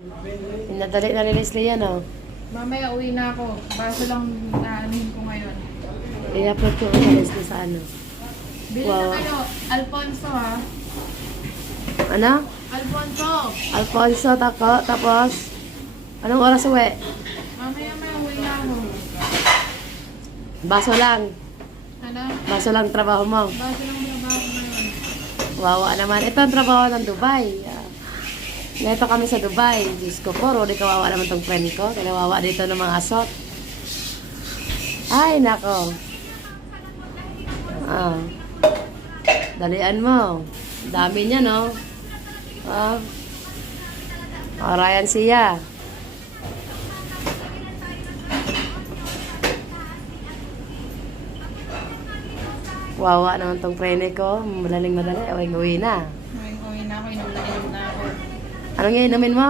Pinadali na ni Leslie yan, oh. Mamaya uwi na ako. Baso lang naanin ko ngayon. I-upload ko sa Leslie sa ano. Bili Wow. na kayo. Alfonso ha. Ano? Alfonso. Alfonso, tapos, anong oras uwi? Mamaya uwi na ako. Baso lang. Ano? Baso lang trabaho mo. Baso lang trabaho ko ngayon. Wawa naman. Ito ang trabaho ng Dubai. Neto kami sa Dubai. Diyos ko po, Rodi, kawawa naman tong friend ko. Kinawawa dito ng mga asot. Ay, nako. Ah. Dalian mo. Dami niya, no? Ah. Orayan siya. Wawa naman tong friend ko. Madaling madali. Uwi na. Uwi na ako. Inom na ako. Anong iinumin mo?